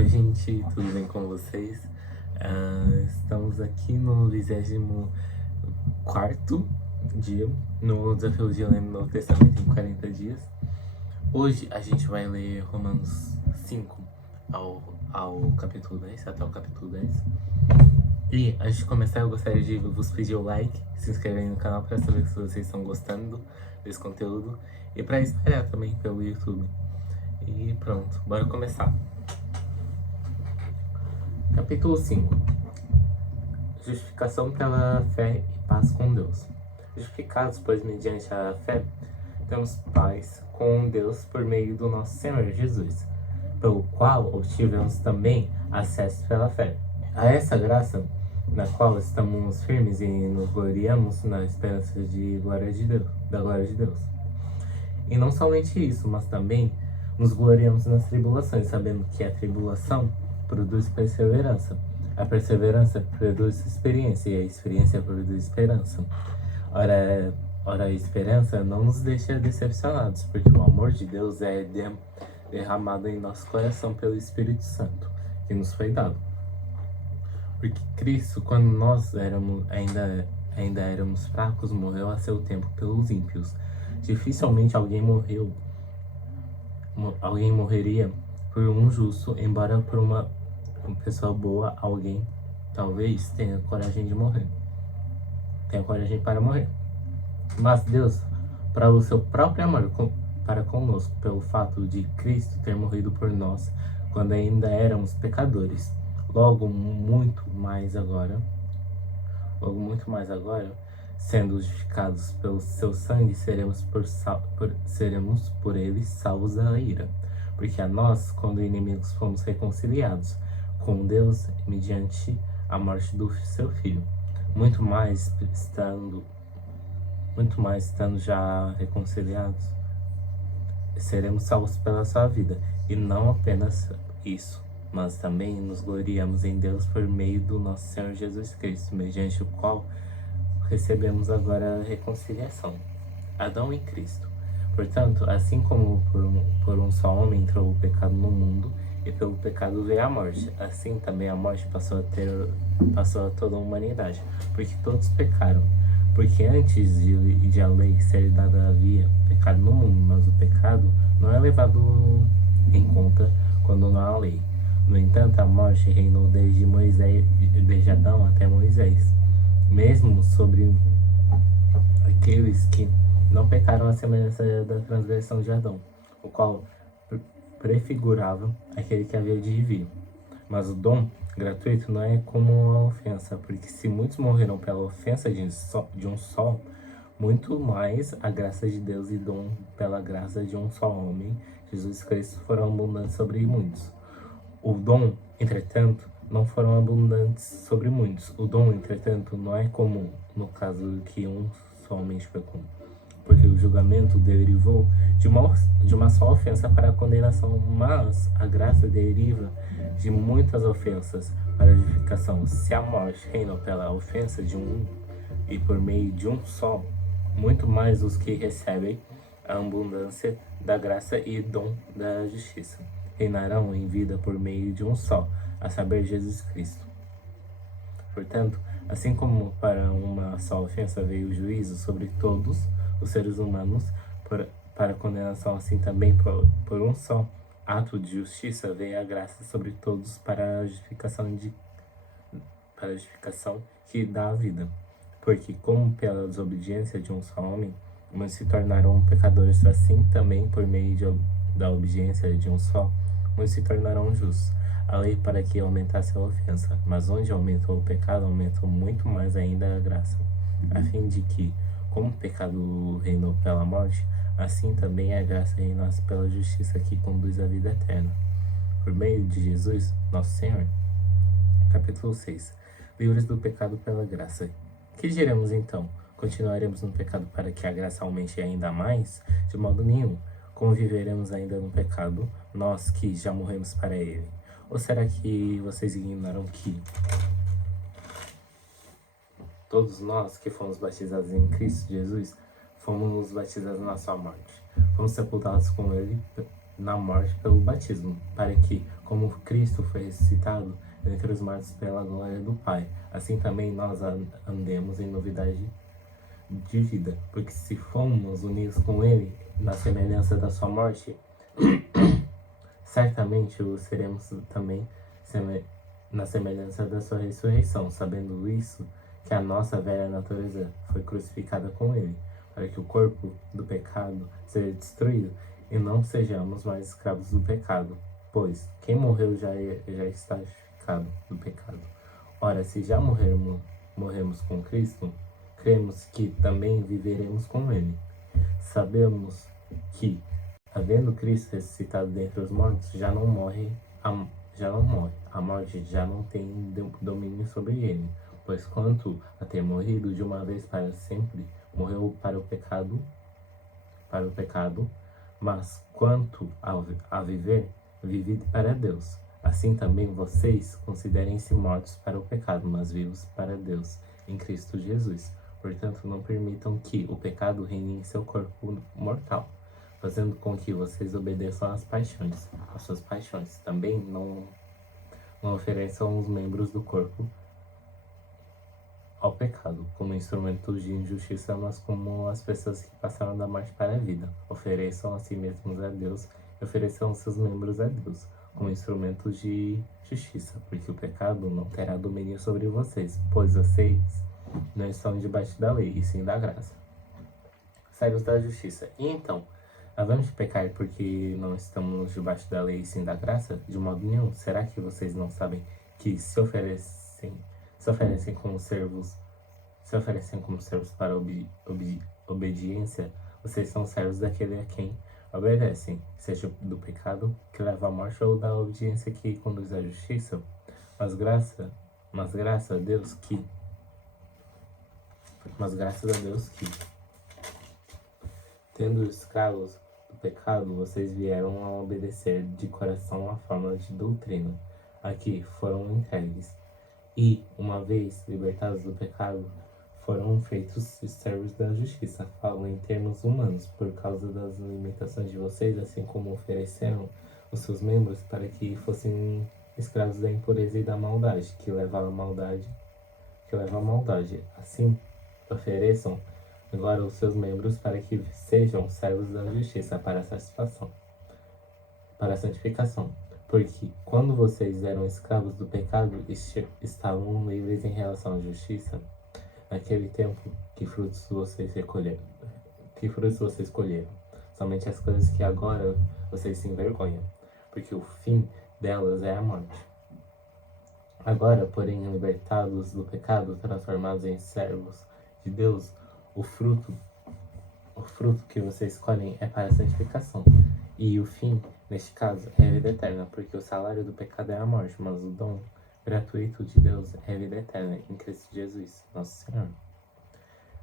Oi, gente, tudo bem com vocês? Estamos aqui no 24º dia, no desafio de ler o Novo Testamento em 40 dias. Hoje a gente vai ler Romanos 5 ao capítulo 10, até o capítulo 10. E antes de começar, eu gostaria de vos pedir o like, se inscreverem no canal para saber se vocês estão gostando desse conteúdo e para espalhar também pelo YouTube. E pronto, bora começar. Capítulo 5. Justificação pela fé e paz com Deus. Justificados, pois, mediante a fé, temos paz com Deus por meio do nosso Senhor Jesus, pelo qual obtivemos também acesso pela fé a essa graça, na qual estamos firmes e nos gloriamos na esperança da glória de Deus. E não somente isso, mas também nos gloriamos nas tribulações, sabendo que a tribulação produz perseverança. A perseverança produz experiência, e a experiência produz esperança. Ora, a esperança não nos deixa decepcionados, porque o amor de Deus é derramado em nosso coração pelo Espírito Santo, que nos foi dado. Porque Cristo, quando nós ainda éramos fracos, morreu a seu tempo pelos ímpios. Dificilmente alguém morreria por um justo, embora por uma pessoa boa, alguém talvez tenha coragem de morrer. Tenha coragem para morrer. Mas Deus, para o seu próprio amor para conosco, pelo fato de Cristo ter morrido por nós quando ainda éramos pecadores, logo muito mais agora, sendo justificados pelo seu sangue, seremos por ele salvos da ira. Porque a nós, quando inimigos, fomos reconciliados com Deus mediante a morte do seu Filho. Muito mais estando já reconciliados, seremos salvos pela sua vida. E não apenas isso, mas também nos gloriamos em Deus por meio do nosso Senhor Jesus Cristo, mediante o qual recebemos agora a reconciliação. Adão e Cristo. Portanto, assim como por um só homem entrou o pecado no mundo, e pelo pecado veio a morte, assim também a morte passou a toda a humanidade, porque todos pecaram. Porque antes de a lei ser dada havia pecado no mundo, mas o pecado não é levado em conta quando não há lei. No entanto, a morte reinou desde Adão até Moisés, mesmo sobre aqueles que não pecaram à semelhança da transgressão de Adão, o qual prefigurava aquele que havia de vir. Mas o dom gratuito não é como a ofensa, porque se muitos morreram pela ofensa de um só, muito mais a graça de Deus e dom pela graça de um só homem, Jesus Cristo, foram abundantes sobre muitos. O dom, entretanto, não foram abundantes sobre muitos. O dom, entretanto, não é como no caso que um somente pecou, porque o julgamento derivou de uma só ofensa para a condenação, mas a graça deriva de muitas ofensas para a justificação. Se a morte reinou pela ofensa de um e por meio de um só, muito mais os que recebem a abundância da graça e dom da justiça reinarão em vida por meio de um só, a saber, Jesus Cristo. Portanto, assim como para uma só ofensa veio o juízo sobre todos os seres humanos para condenação, assim também por um só ato de justiça veio a graça sobre todos para a justificação que dá a vida. Porque como pela desobediência de um só homem, muitos se tornaram pecadores, assim também por meio da obediência de um só, muitos se tornarão justos. A lei para que aumentasse a ofensa, mas onde aumentou o pecado, aumentou muito mais ainda a graça, a fim de que, como o pecado reinou pela morte, assim também a graça reinasse pela justiça que conduz à vida eterna. Por meio de Jesus, nosso Senhor. Capítulo 6. Livres do pecado pela graça. Que diremos então? Continuaremos no pecado para que a graça aumente ainda mais? De modo nenhum. Como viveremos ainda no pecado, nós que já morremos para ele? Ou será que vocês ignoram que todos nós que fomos batizados em Cristo Jesus, fomos batizados na sua morte? Fomos sepultados com ele na morte pelo batismo, para que, como Cristo foi ressuscitado dentre os mortos pela glória do Pai, assim também nós andemos em novidade de vida, porque se fomos unidos com Ele na semelhança da sua morte, certamente o seremos também na semelhança da sua ressurreição, sabendo isso, que a nossa velha natureza foi crucificada com Ele, para que o corpo do pecado seja destruído e não sejamos mais escravos do pecado, pois quem morreu já está justificado do pecado. Ora, se já morremos com Cristo, cremos que também viveremos com Ele. Sabemos que, havendo Cristo ressuscitado dentre os mortos, já não morre, a morte já não tem domínio sobre ele, pois quanto a ter morrido de uma vez para sempre, morreu para o pecado, mas quanto a viver, vive para Deus. Assim também vocês considerem-se mortos para o pecado, mas vivos para Deus, em Cristo Jesus. Portanto, não permitam que o pecado reine em seu corpo mortal, fazendo com que vocês obedeçam às suas paixões. Também não ofereçam os membros do corpo ao pecado, como instrumentos de injustiça, mas como as pessoas que passaram da morte para a vida. Ofereçam a si mesmos a Deus e ofereçam seus membros a Deus, como instrumentos de justiça, porque o pecado não terá domínio sobre vocês, pois vocês não estão debaixo da lei, e sim da graça. Servos da justiça. E então, havemos de pecar porque não estamos debaixo da lei e sim da graça? De modo nenhum. Será que vocês não sabem que se oferecem como servos para obediência, vocês são servos daquele a quem obedecem, seja do pecado que leva à morte ou da obediência que conduz à justiça? Mas graças a Deus que tendo escravos do pecado, vocês vieram a obedecer de coração a forma de doutrina a que foram entregues. E, uma vez libertados do pecado, foram feitos servos da justiça. Falo em termos humanos, por causa das limitações de vocês, assim como ofereceram os seus membros para que fossem escravos da impureza e da maldade, que leva à maldade. Assim, ofereçam agora os seus membros para que sejam servos da justiça para a santificação. Porque quando vocês eram escravos do pecado, estavam livres em relação à justiça. Naquele tempo, que frutos vocês colheram? Somente as coisas que agora vocês se envergonham, porque o fim delas é a morte. Agora, porém, libertados do pecado, transformados em servos de Deus, o fruto que vocês colhem é para a santificação. E o fim, neste caso, é a vida eterna, porque o salário do pecado é a morte, mas o dom gratuito de Deus é a vida eterna em Cristo Jesus, nosso Senhor.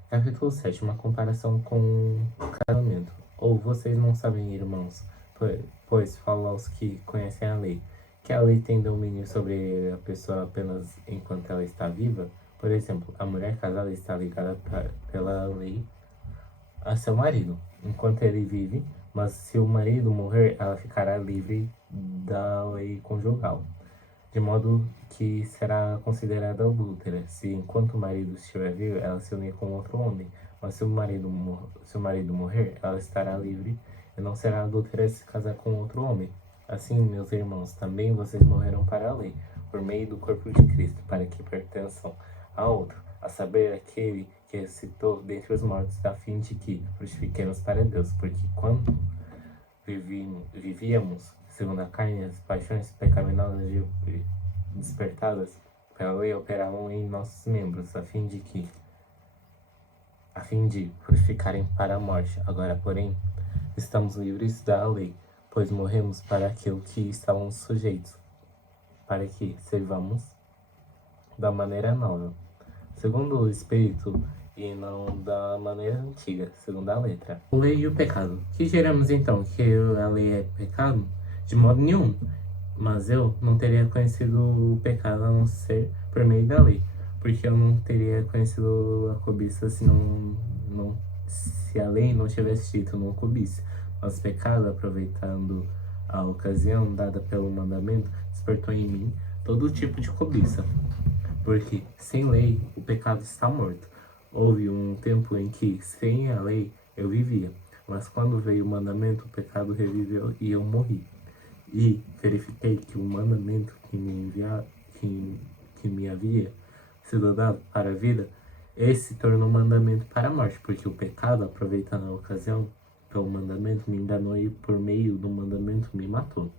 Capítulo 7. Uma comparação com o casamento. Ou vocês não sabem, irmãos, pois falo aos que conhecem a lei, que a lei tem domínio sobre a pessoa apenas enquanto ela está viva? Por exemplo, a mulher casada está ligada pela lei a seu marido, enquanto ele vive, mas se o marido morrer, ela ficará livre da lei conjugal, de modo que será considerada adúltera, se enquanto o marido estiver vivo, ela se unir com outro homem. Mas se o marido morrer, ela estará livre e não será adúltera se casar com outro homem. Assim, meus irmãos, também vocês morreram para a lei, por meio do corpo de Cristo, para que pertençam a outro, a saber, aquele que ressuscitou dentre os mortos, a fim de que frutifiquemos para Deus, porque quando vivíamos segundo a carne, as paixões pecaminosas despertadas pela lei operavam em nossos membros, a fim de frutificarem para a morte. Agora, porém, estamos livres da lei, pois morremos para aquilo que estávamos sujeitos, para que servamos da maneira nova, segundo o Espírito, e não da maneira antiga, segundo a letra. A lei e o pecado. Que geramos então? Que a lei é pecado? De modo nenhum. Mas eu não teria conhecido o pecado a não ser por meio da lei, porque eu não teria conhecido a cobiça se a lei não tivesse dito não cobice. Mas pecado, aproveitando A ocasião dada pelo mandamento despertou em mim todo tipo de cobiça, porque sem lei o pecado está morto. Houve um tempo em que, sem a lei, eu vivia, mas quando veio o mandamento, o pecado reviveu e eu morri. E verifiquei que o mandamento que me havia sido dado para a vida, esse tornou mandamento para a morte, porque o pecado, aproveitando a ocasião pelo mandamento, me enganou e por meio do mandamento me matou.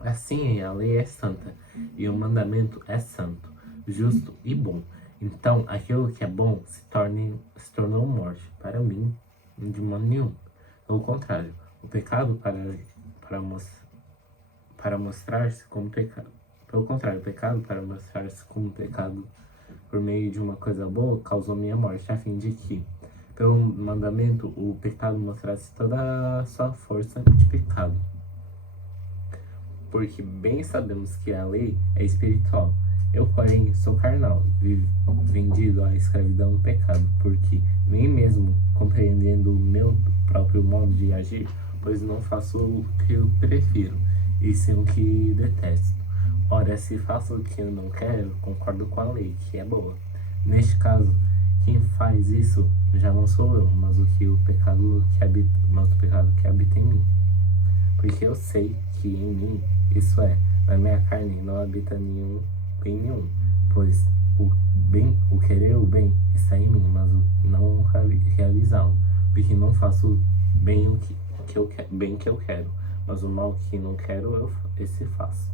Assim a lei é santa, e o mandamento é santo, justo e bom. Então aquilo que é bom se tornou morte para mim, de modo nenhum. Pelo contrário, o pecado para mostrar-se como pecado. Pelo contrário, o pecado para mostrar-se como pecado por meio de uma coisa boa causou minha morte, a fim de que, pelo mandamento, o pecado mostrasse toda a sua força de pecado. Porque bem sabemos que a lei é espiritual. Eu, porém, sou carnal, vendido à escravidão do pecado, porque nem mesmo compreendendo o meu próprio modo de agir, pois não faço o que eu prefiro, e sim o que detesto. Ora, se faço o que eu não quero, concordo com a lei, que é boa. Neste caso, quem faz isso já não sou eu, mas o pecado que habita em mim. Porque eu sei que em mim, isso é, na minha carne, não habita bem nenhum, pois o querer o bem está em mim, mas o não realizá-lo, porque não faço bem bem que eu quero, mas o mal que não quero, esse faço.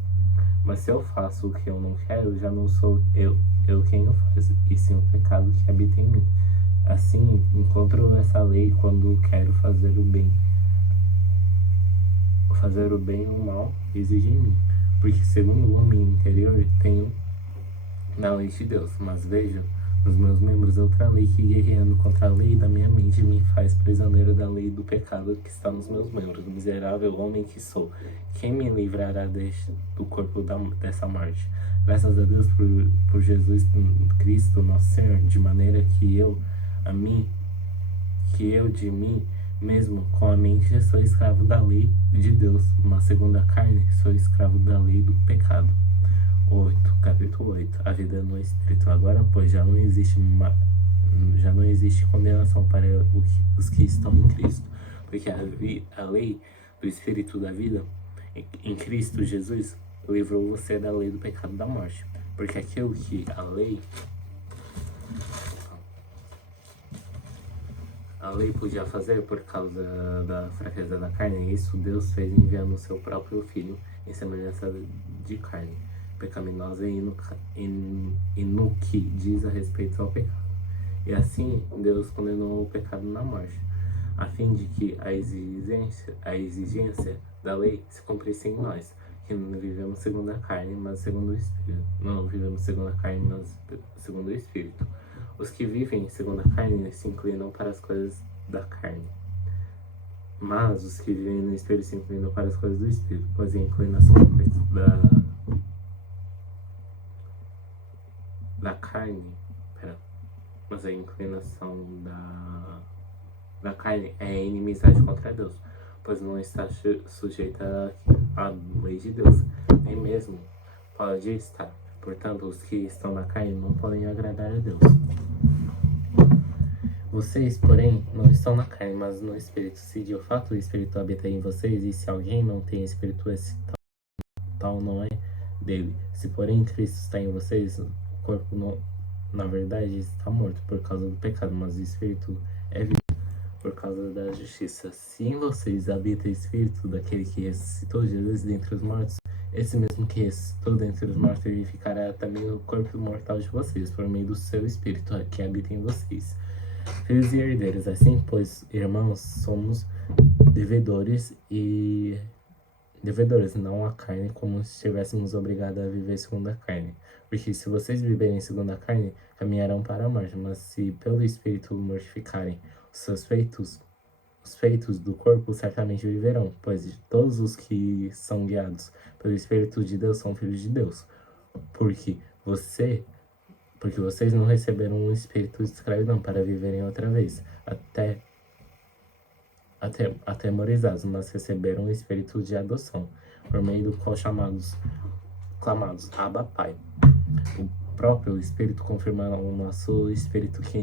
Mas se eu faço o que eu não quero, já não sou eu quem o faz, e sim o pecado que habita em mim. Assim, encontro essa lei quando quero fazer o bem. Fazer o bem ou o mal exige em mim, porque segundo o homem interior tenho na lei de Deus, mas vejo nos meus membros outra lei que, guerreando contra a lei da minha mente, me faz prisioneiro da lei do pecado que está nos meus membros. Miserável homem que sou, quem me livrará do corpo dessa morte? Graças a Deus por Jesus Cristo, nosso Senhor, de maneira que eu de mim mesmo com a mente sou escravo da lei de Deus, mas segundo a carne sou escravo da lei do pecado. Capítulo 8. A vida no Espírito. Agora, pois, já não existe condenação para os que estão em Cristo, porque a lei do Espírito da vida em Cristo Jesus livrou você da lei do pecado e da morte, porque aquilo que a lei podia fazer por causa da fraqueza da carne, isso Deus fez enviando o seu próprio Filho em semelhança de carne, pecaminosa e no que diz a respeito ao pecado. E assim Deus condenou o pecado na morte, a fim de que a exigência da lei se cumprisse em nós, que não vivemos segundo a carne, mas segundo o Espírito. Não vivemos segundo a carne, mas segundo o Espírito. Os que vivem segundo a carne se inclinam para as coisas da carne, mas os que vivem no Espírito se inclinam para as coisas do Espírito, pois a inclinação da carne, mas a inclinação da carne é inimizade contra Deus, pois não está sujeita à lei de Deus, nem mesmo pode estar. Portanto, os que estão na carne não podem agradar a Deus. Vocês, porém, não estão na carne, mas no Espírito. Se de fato o Espírito habita em vocês, e se alguém não tem Espírito, esse tal não é dele. Se, porém, Cristo está em vocês, o corpo, não, na verdade, está morto por causa do pecado, mas o Espírito é vivo por causa da justiça. Se em vocês habita o Espírito daquele que ressuscitou Jesus dentre os mortos, esse mesmo que ressuscitou dentre os mortos vivificará também o corpo mortal de vocês, por meio do seu Espírito que habita em vocês. Filhos e herdeiros, assim, pois, irmãos, somos devedores, não a carne, como se estivéssemos obrigados a viver segundo a carne. Porque se vocês viverem segundo a carne, caminharão para a morte, mas se pelo Espírito mortificarem os feitos do corpo, certamente viverão, pois todos os que são guiados pelo Espírito de Deus são filhos de Deus. Porque vocês não receberam um espírito de escravidão para viverem outra vez, atemorizados, mas receberam o espírito de adoção, por meio do qual clamados, Abba, Pai. O próprio Espírito confirma o nosso espírito que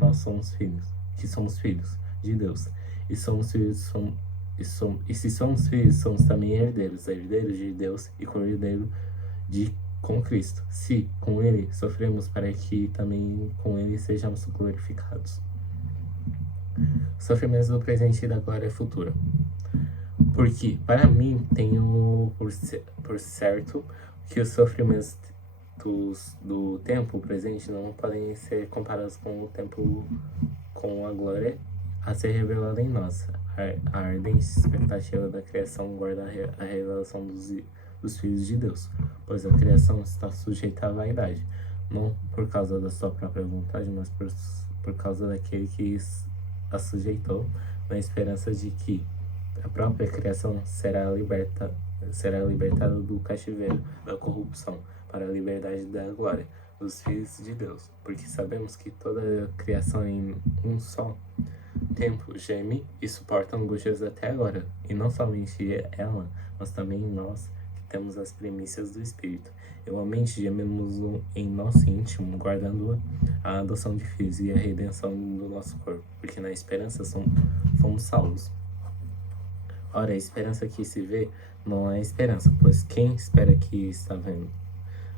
nós somos filhos, de Deus. E somos filhos, e se somos filhos, somos também herdeiros de Deus e co-herdeiro com Cristo. Se com Ele sofremos, para que também com Ele sejamos glorificados. Sofrimentos do presente e da glória futura. Porque, para mim, tenho por certo que os sofrimentos do tempo presente não podem ser comparados com o tempo, com a glória a ser revelada em nós. A ardente expectativa da criação guarda a revelação dos filhos de Deus, pois a criação está sujeita à vaidade, não por causa da sua própria vontade, mas por causa daquele que a sujeitou, na esperança de que a própria criação será libertada do cativeiro da corrupção para a liberdade da glória dos filhos de Deus, porque sabemos que toda a criação em um só tempo geme e suporta angústias até agora, e não somente ela, mas também nós que temos as primícias do Espírito. Igualmente gememos em nosso íntimo, guardando a adoção de filhos e a redenção do nosso corpo, porque na esperança fomos salvos. Ora, a esperança que se vê não é esperança, pois quem espera que está vendo?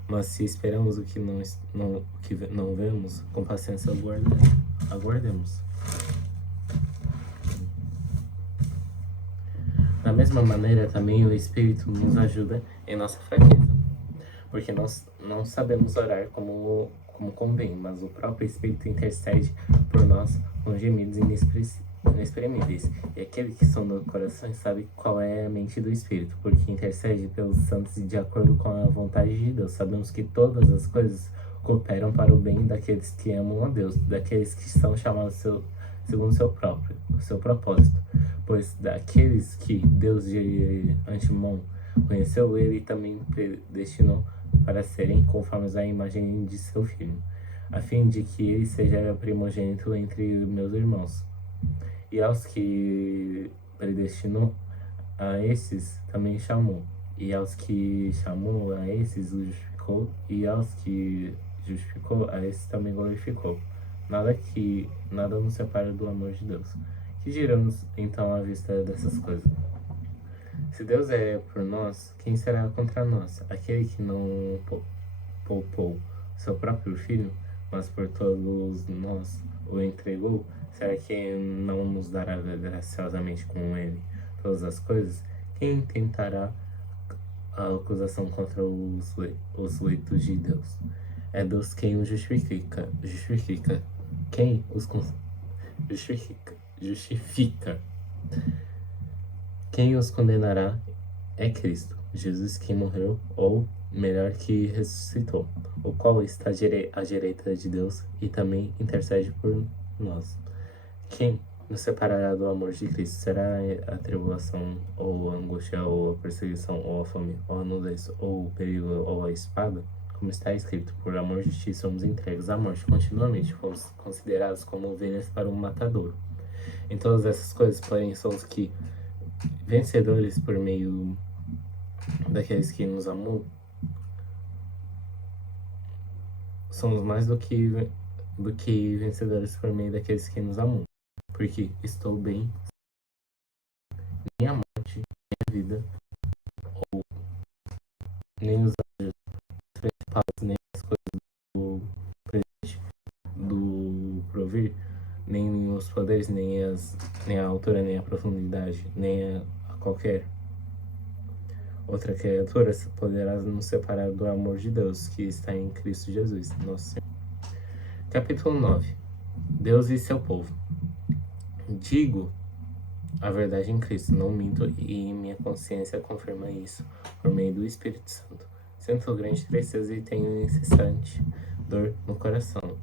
Mas se esperamos o que não vemos, com paciência aguardemos. Da mesma maneira, também o Espírito nos ajuda em nossa fraqueza, porque nós não sabemos orar como convém, mas o próprio Espírito intercede por nós com gemidos inexprimíveis. E aquele que sonda o coração sabe qual é a mente do Espírito, porque intercede pelos santos de acordo com a vontade de Deus. Sabemos que todas as coisas cooperam para o bem daqueles que amam a Deus, daqueles que são chamados segundo seu propósito. Pois daqueles que Deus de antemão conheceu, Ele também predestinou para serem conformes à imagem de seu Filho, a fim de que ele seja primogênito entre meus irmãos. E aos que predestinou, a esses também chamou. E aos que chamou, a esses justificou. E aos que justificou, a esses também glorificou. Nada nos separa do amor de Deus. Que diremos, então, à vista dessas coisas? Se Deus é por nós, quem será contra nós? Aquele que não poupou seu próprio Filho, mas por todos nós o entregou, será que não nos dará graciosamente com Ele todas as coisas? Quem tentará a acusação contra os eleitos de Deus? É Deus quem os justifica. Quem os justifica. Quem os condenará é Cristo, Jesus, que morreu, ou melhor, que ressuscitou, o qual está à direita de Deus e também intercede por nós. Quem nos separará do amor de Cristo? Será a tribulação, ou a angústia, ou a perseguição, ou a fome, ou a nudez, ou o perigo, ou a espada? Como está escrito, por amor de ti somos entregues à morte continuamente, fomos considerados como ovelhas para um matadouro. Em todas essas coisas, porém, somos que vencedores por meio daqueles que nos amou. Somos mais do que vencedores por meio daqueles que nos amou. Porque estou bem, nem a morte, nem a vida, ou nem os anjos, principados, nem as coisas do presente, do provir, nem os poderes, nem a altura, nem a profundidade, nem a qualquer outra criatura poderá nos separar do amor de Deus que está em Cristo Jesus, nosso Senhor. Capítulo 9. Deus e seu povo. Digo a verdade em Cristo, não minto, e minha consciência confirma isso por meio do Espírito Santo. Sinto grande tristeza e tenho incessante dor no coração,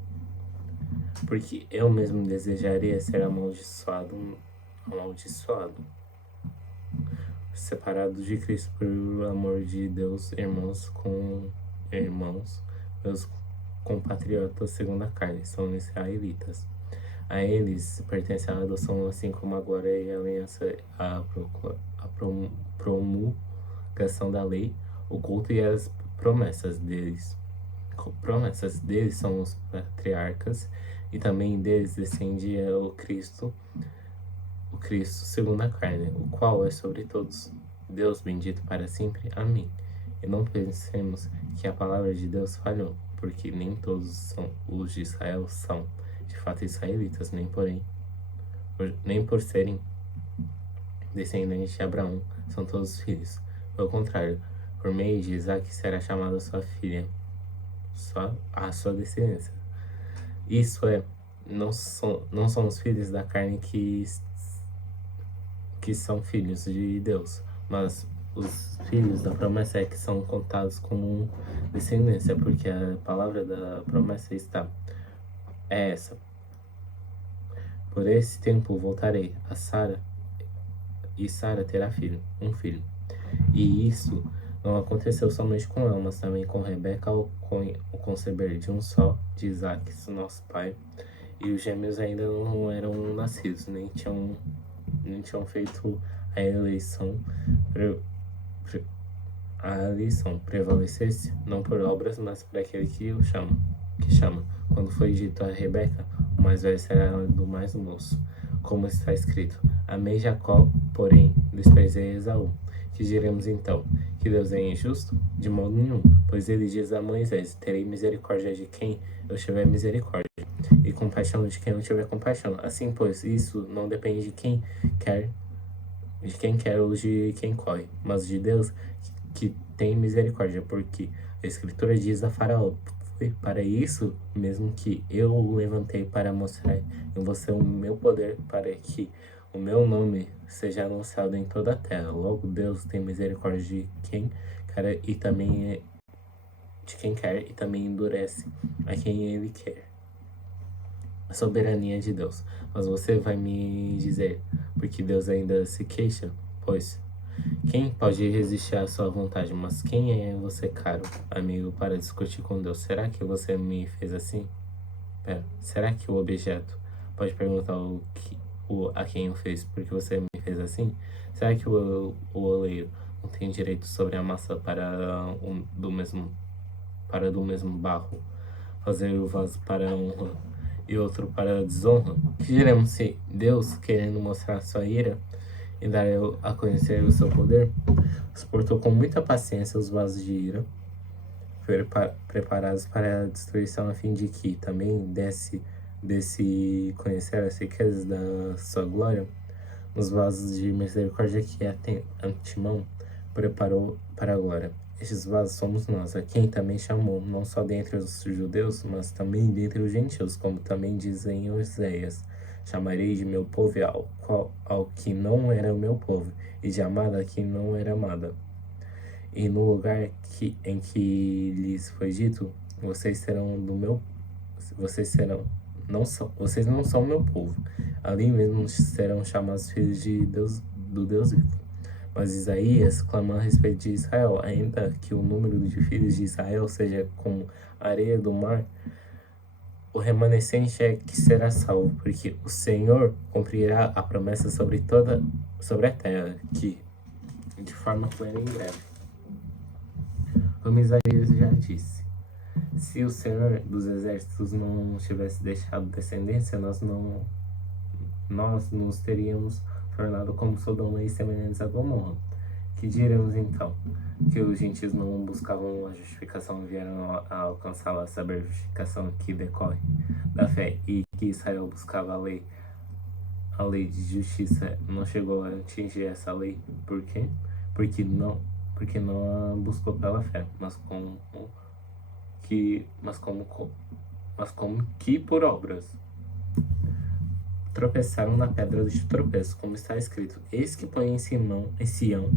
porque eu mesmo desejaria ser amaldiçoado, separado de Cristo por amor de Deus, irmãos, meus compatriotas segundo a carne, são israelitas. A eles pertence a adoção, assim como a glória e a aliança, promulgação da lei, o culto e as promessas deles. Promessas deles são os patriarcas, e também deles descende o Cristo segundo a carne, o qual é sobre todos. Deus bendito para sempre. Amém. E não pensemos que a palavra de Deus falhou, porque nem todos os de Israel são de fato israelitas, nem por serem descendentes de Abraão são todos filhos. Pelo contrário, por meio de Isaac será chamada sua filha, a sua descendência. Isso é, não são os filhos da carne que são filhos de Deus, mas os filhos da promessa é que são contados como descendência, porque a palavra da promessa é essa. Por esse tempo voltarei a Sara, e Sara terá um filho. E isso não aconteceu somente com ela, mas também com Rebeca ao conceber de um só, de Isaac, nosso pai. E os gêmeos ainda não eram nascidos, nem tinham feito a eleição prevalecesse, não por obras, mas por aquele que chama. Quando foi dito a Rebeca, o mais velho será do mais moço, como está escrito: amei Jacó, porém desprezei Esaú. Que diremos então? Que Deus é injusto? De modo nenhum, pois ele diz a Moisés: terei misericórdia de quem eu tiver misericórdia, e compaixão de quem eu tiver compaixão. Assim, pois, isso não depende de quem quer ou de quem corre, mas de Deus que tem misericórdia, porque a Escritura diz a Faraó: foi para isso mesmo que eu o levantei, para mostrar em você o meu poder, para que o meu nome seja anunciado em toda a terra. Logo, Deus tem misericórdia de quem quer e também endurece a quem ele quer. A soberania de Deus. Mas você vai me dizer, porque Deus ainda se queixa? Pois, quem pode resistir à sua vontade? Mas quem é você, caro amigo, para discutir com Deus? Será que você me fez assim? Será que o objeto pode perguntar a quem o fez porque você me fez assim? Será que o oleiro não tem direito sobre a massa para do mesmo barro fazer o vaso para honra e outro para desonra? Que diremos se Deus, querendo mostrar sua ira e dar a conhecer o seu poder, suportou com muita paciência os vasos de ira preparados para a destruição, a fim de que também desse conhecer as riquezas da sua glória nos vasos de misericórdia que antemão preparou para a glória. Estes vasos somos nós, a quem também chamou, não só dentre os judeus, mas também dentre os gentios, como também dizem em Oséias: chamarei de meu povo ao que não era o meu povo, e de amada a quem não era amada. E no lugar em que lhes foi dito: vocês não são meu povo, ali mesmo serão chamados filhos de Deus, do Deus vivo. Mas Isaías clama a respeito de Israel: ainda que o número de filhos de Israel seja como a areia do mar, o remanescente é que será salvo, porque o Senhor cumprirá a promessa sobre a terra, que de forma plena e em breve. Como Isaías já disse, se o Senhor dos exércitos não tivesse deixado descendência, nós nos teríamos tornado como Sodoma e semelhantes a Gomorra. Que diremos então? Que os gentios não buscavam a justificação, vieram a alcançá-la, a saber, justificação que decorre da fé, e que Israel buscava a lei de justiça não chegou a atingir essa lei. Por quê? Porque não a buscou pela fé, mas como que por obras. Tropeçaram na pedra de tropeço, como está escrito: eis que põe em Sião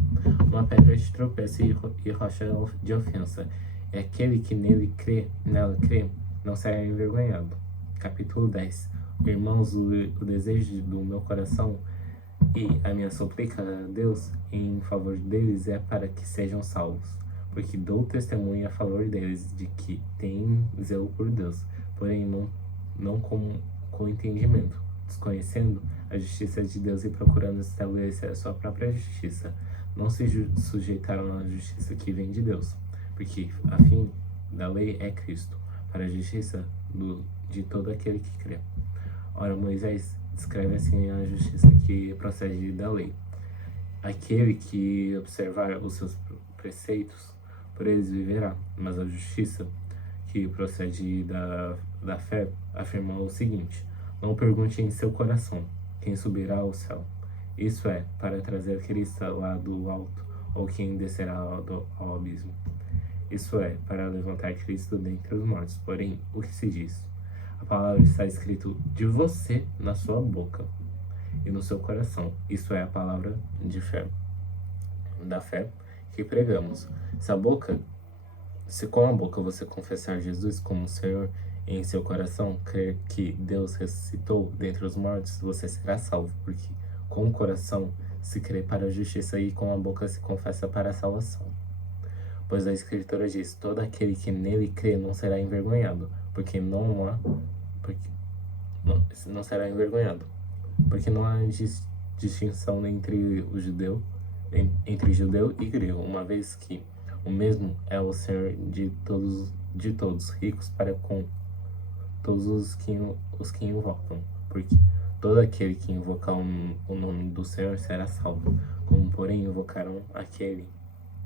uma pedra de tropeço e rocha de ofensa, e aquele que nela crê, não será envergonhado. Capítulo 10. Irmãos, o desejo do meu coração e a minha súplica a Deus em favor deles é para que sejam salvos, porque dou testemunho a favor deles de que têm zelo por Deus, porém não como com entendimento, desconhecendo a justiça de Deus e procurando estabelecer a sua própria justiça. Não se sujeitaram à justiça que vem de Deus, porque a fim da lei é Cristo, para a justiça de todo aquele que crê. Ora, Moisés descreve assim a justiça que procede da lei. Aquele que observar os seus preceitos, por eles viverá. Mas a justiça que procede da fé afirma o seguinte: não pergunte em seu coração quem subirá ao céu, isso é, para trazer Cristo lá do alto, ou quem descerá ao abismo, isso é, para levantar Cristo dentre os mortos. Porém, o que se diz? A palavra está escrito de você na sua boca e no seu coração. Isso é a palavra de fé, da fé que pregamos. Se com a boca você confessar Jesus como Senhor e em seu coração crer que Deus ressuscitou dentre os mortos, você será salvo, porque com o coração se crê para a justiça e com a boca se confessa para a salvação. Pois a Escritura diz: todo aquele que nele crê não será envergonhado, porque não será envergonhado, porque não há distinção entre judeu e grego, uma vez que o mesmo é o Senhor de todos, ricos para com todos os que invocam, porque todo aquele que invocar o nome do Senhor será salvo. Como porém invocaram aquele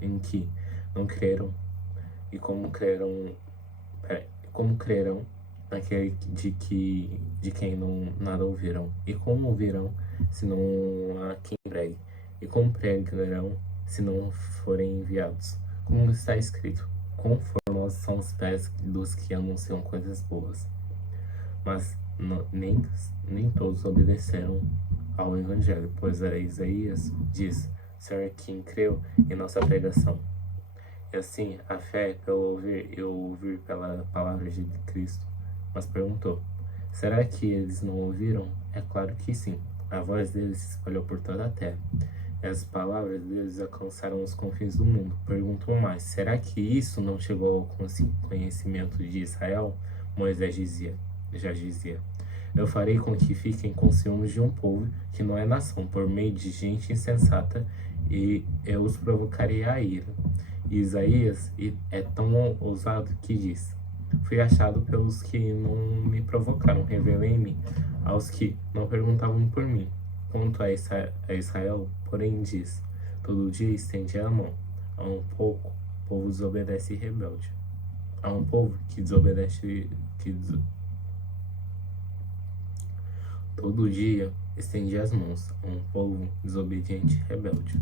em que não creram, e como crerão naquele de quem não nada ouviram, e como ouvirão se não há quem pregue, e como pregarão se não forem enviados? Como está escrito: quão formosos são os pés dos que anunciam coisas boas. Mas nem todos obedeceram ao Evangelho, pois a Isaías diz: Senhor, quem creu em nossa pregação? E assim, a fé é pelo ouvir, e o ouvir pela palavra de Cristo. Mas perguntou: será que eles não ouviram? É claro que sim. A voz deles se espalhou por toda a terra, e as palavras deles alcançaram os confins do mundo. Perguntou mais: será que isso não chegou ao conhecimento de Israel? Moisés já dizia: eu farei com que fiquem com ciúmes de um povo que não é nação, por meio de gente insensata, e eu os provocarei a ira. E Isaías é tão ousado que diz: fui achado pelos que não me provocaram, revelei-me aos que não perguntavam por mim. Quanto a Israel, porém, diz: todo dia estende a mão a um povo desobedece e rebelde. A um povo que desobedece, todo dia estende as mãos a um povo desobediente e rebelde.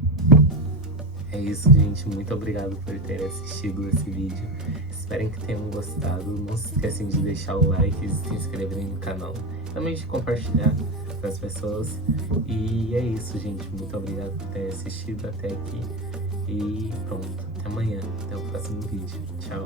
É isso, gente. Muito obrigado por terem assistido esse vídeo. Espero que tenham gostado. Não se esqueçam de deixar o like e se inscreverem no canal. Também de compartilhar com as pessoas. E é isso, gente. Muito obrigado por terem assistido até aqui. E pronto. Até amanhã. Até o próximo vídeo. Tchau.